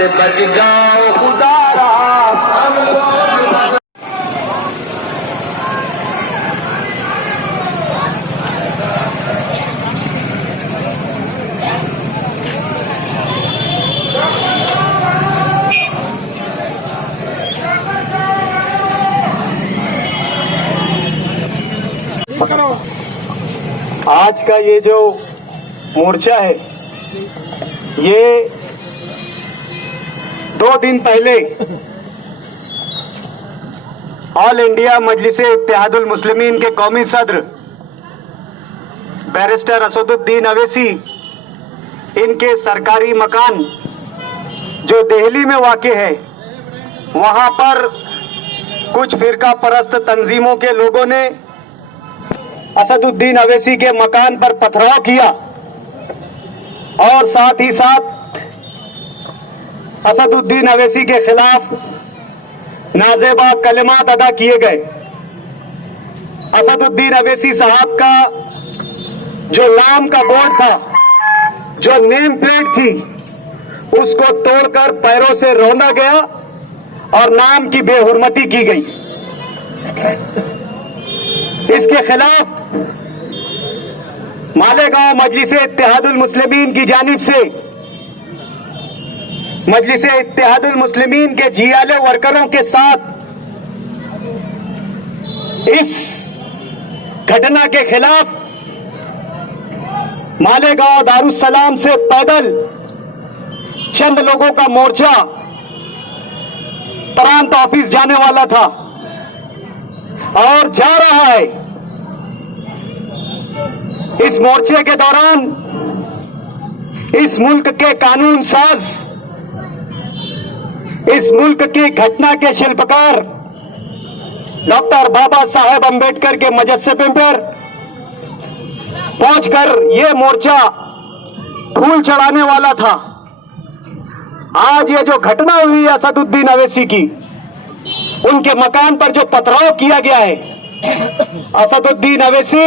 से बच जाओ खुदारा। आज का ये जो मोर्चा है, ये 2 दिन पहले ऑल इंडिया मजलिसे इत्तेहादुल मुस्लिमीन के कौमी सदर बैरिस्टर असदुद्दीन अवैसी, इनके सरकारी मकान जो दिल्ली में वाक़ है, वहां पर कुछ फिरका परस्त तंजीमों के लोगों ने असदुद्दीन अवैसी के मकान पर पथराव किया और साथ ही साथ असदुद्दीन अवैसी के खिलाफ नाजेबा कलिमात अदा किए गए। असदुद्दीन अवैसी साहब का जो नाम का बोर्ड था, जो नेम प्लेट थी, उसको तोड़कर पैरों से रौंदा गया और नाम की बेहुरमती की गई। इसके खिलाफ मालेगांव मजलिसे इत्तेहादुल मुस्लिमीन की जानिब से मजलिसे इत्तेहादुल मुस्लिमीन के जियाले वर्करों के साथ इस घटना के खिलाफ मालेगांव दारुस्सलाम से पैदल चंद लोगों का मोर्चा प्रांत ऑफिस जाने वाला था और जा रहा है। इस मोर्चे के दौरान इस मुल्क के कानून साज, इस मुल्क की घटना के शिल्पकार डॉक्टर बाबा साहेब अंबेडकर के मजस्से पर पहुंचकर यह मोर्चा फूल चढ़ाने वाला था। आज ये जो घटना हुई है असदुद्दीन अवैसी की, उनके मकान पर जो पथराव किया गया है, असदुद्दीन अवैसी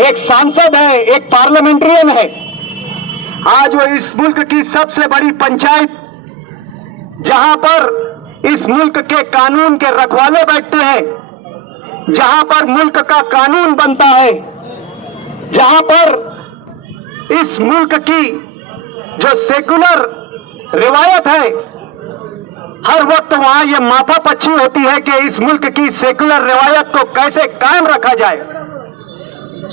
एक सांसद है, एक पार्लियामेंट्रियन है। आज वो इस मुल्क की सबसे बड़ी पंचायत, जहां पर इस मुल्क के कानून के रखवाले बैठते हैं, जहां पर मुल्क का कानून बनता है, जहां पर इस मुल्क की जो सेकुलर रिवायत है, हर वक्त वहां ये माथा पच्ची होती है कि इस मुल्क की सेकुलर रिवायत को कैसे कायम रखा जाए।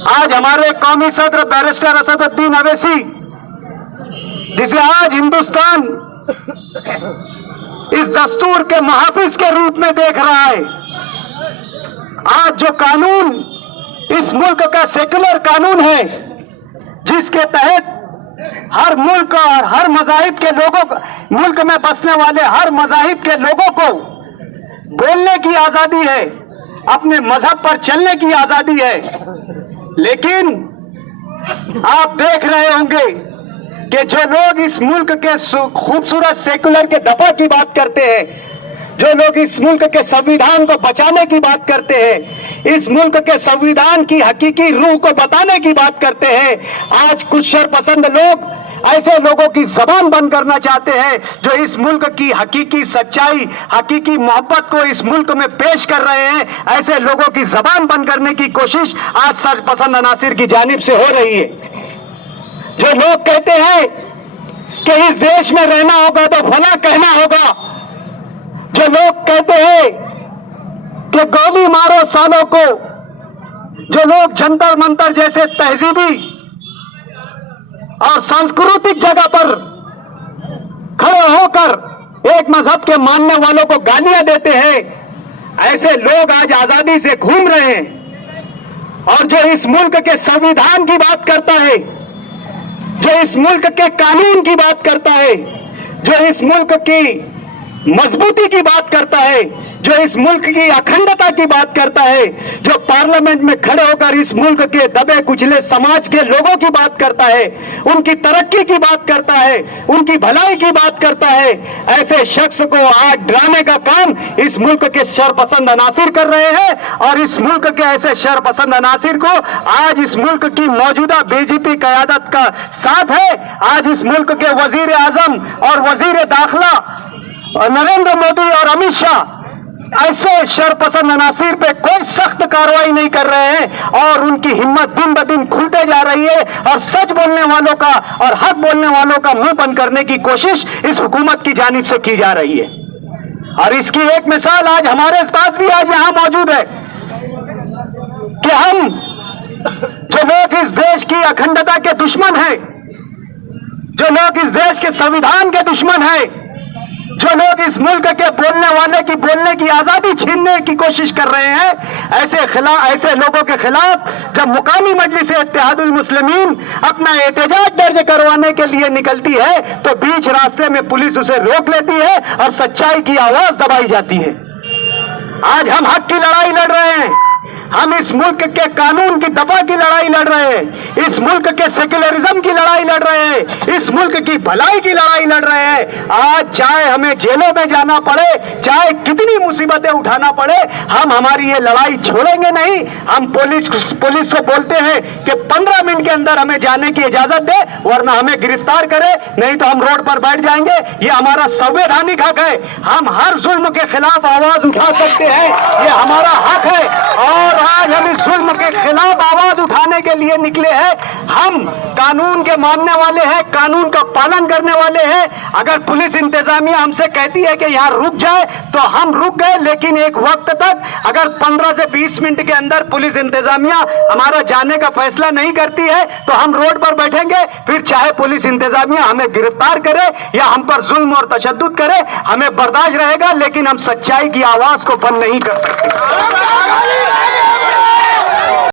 आज हमारे कौमी सदर बैरिस्टर असदुद्दीन अवैसी, जिसे आज हिंदुस्तान इस दस्तूर के मुहाफिज के रूप में देख रहा है, आज जो कानून इस मुल्क का सेकुलर कानून है, जिसके तहत हर मुल्क और हर मजाहिब के लोगों को, मुल्क में बसने वाले हर मजाहिब के लोगों को बोलने की आजादी है, अपने मजहब पर चलने की आजादी है। लेकिन आप देख रहे होंगे कि जो लोग इस मुल्क के खूबसूरत सेकुलर के दफा की बात करते हैं, जो लोग इस मुल्क के संविधान को बचाने की बात करते हैं, इस मुल्क के संविधान की हकीकी रूह को बताने की बात करते हैं, आज कुछ शरपसंद लोग ऐसे लोगों की जबान बंद करना चाहते हैं जो इस मुल्क की हकीकी सच्चाई, हकीकी मोहब्बत को इस मुल्क में पेश कर रहे हैं। ऐसे लोगों की जबान बंद करने की कोशिश आज शरपसंद अनासिर की जानिब से हो रही है। जो लोग कहते हैं कि इस देश में रहना होगा तो भला कहना होगा, जो लोग कहते हैं कि गोली मारो सालों को, जो लोग जंतर मंतर जैसे तहजीबी और सांस्कृतिक जगह पर खड़े होकर एक मजहब के मानने वालों को गालियां देते हैं, ऐसे लोग आज आजादी से घूम रहे हैं। और जो इस मुल्क के संविधान की बात करता है, जो इस मुल्क के कानून की बात करता है, जो इस मुल्क की मजबूती की बात करता है, जो इस मुल्क की अखंडता की बात करता है, जो पार्लियामेंट में खड़े होकर इस मुल्क के दबे कुचले समाज के लोगों की बात करता है, उनकी तरक्की की बात करता है, उनकी भलाई की बात करता है, ऐसे शख्स को आज डराने का काम इस मुल्क के शरपसंद अनासिर कर रहे हैं। और इस मुल्क के ऐसे शरपसंद अनासिर को आज इस मुल्क की मौजूदा बीजेपी क़यादत का साथ है। आज इस मुल्क के वजीर आजम और वजीर दाखिला और नरेंद्र मोदी और अमित शाह ऐसे शरपसंद अनासिर पे कोई सख्त कार्रवाई नहीं कर रहे हैं और उनकी हिम्मत दिन ब दिन खुलते जा रही है और सच बोलने वालों का और हक बोलने वालों का मुंह बंद करने की कोशिश इस हुकूमत की जानिब से की जा रही है। और इसकी एक मिसाल आज हमारे पास भी आज यहां मौजूद है कि हम जो लोग इस देश की अखंडता के दुश्मन हैं, जो लोग इस देश के संविधान के दुश्मन हैं, जो लोग इस मुल्क के बोलने वाले की बोलने की आजादी छीनने की कोशिश कर रहे हैं, ऐसे लोगों के खिलाफ जब मुकामी मजलिस इत्तेहादुल मुस्लिमीन अपना एहतजाज दर्ज करवाने के लिए निकलती है तो बीच रास्ते में पुलिस उसे रोक लेती है और सच्चाई की आवाज दबाई जाती है। आज हम हक की लड़ाई लड़ रहे हैं, हम इस मुल्क के कानून की दफा की लड़ाई लड़ रहे हैं, इस मुल्क के सेक्युलरिज्म की लड़ाई लड़ रहे हैं, इस मुल्क की भलाई की लड़ाई लड़ रहे हैं। आज चाहे हमें जेलों में जाना पड़े, चाहे कितनी मुसीबतें उठाना पड़े, हम हमारी ये लड़ाई छोड़ेंगे नहीं। हम पुलिस को बोलते हैं कि 15 मिनट के अंदर हमें जाने की इजाजत दे, वरना हमें गिरफ्तार करे, नहीं तो हम रोड पर बैठ जाएंगे। ये हमारा संवैधानिक हक है, हम हर जुल्म के खिलाफ आवाज उठा सकते हैं, ये हमारा हक है। और आज हम इस जुल्म के खिलाफ आवाज उठाने के लिए निकले हैं। हम कानून के मानने वाले हैं, कानून का पालन करने वाले हैं। अगर पुलिस इंतजामिया हमसे कहती है कि यहाँ रुक जाए तो हम रुक गए, लेकिन एक वक्त तक अगर 15 से 20 मिनट के अंदर पुलिस इंतजामिया हमारा जाने का फैसला नहीं करती है तो हम रोड पर बैठेंगे। फिर चाहे पुलिस इंतजामिया हमें गिरफ्तार करे या हम पर जुल्म और तशद्दुद करे, हमें बर्दाश्त रहेगा, लेकिन हम सच्चाई की आवाज को बंद नहीं कर सकते।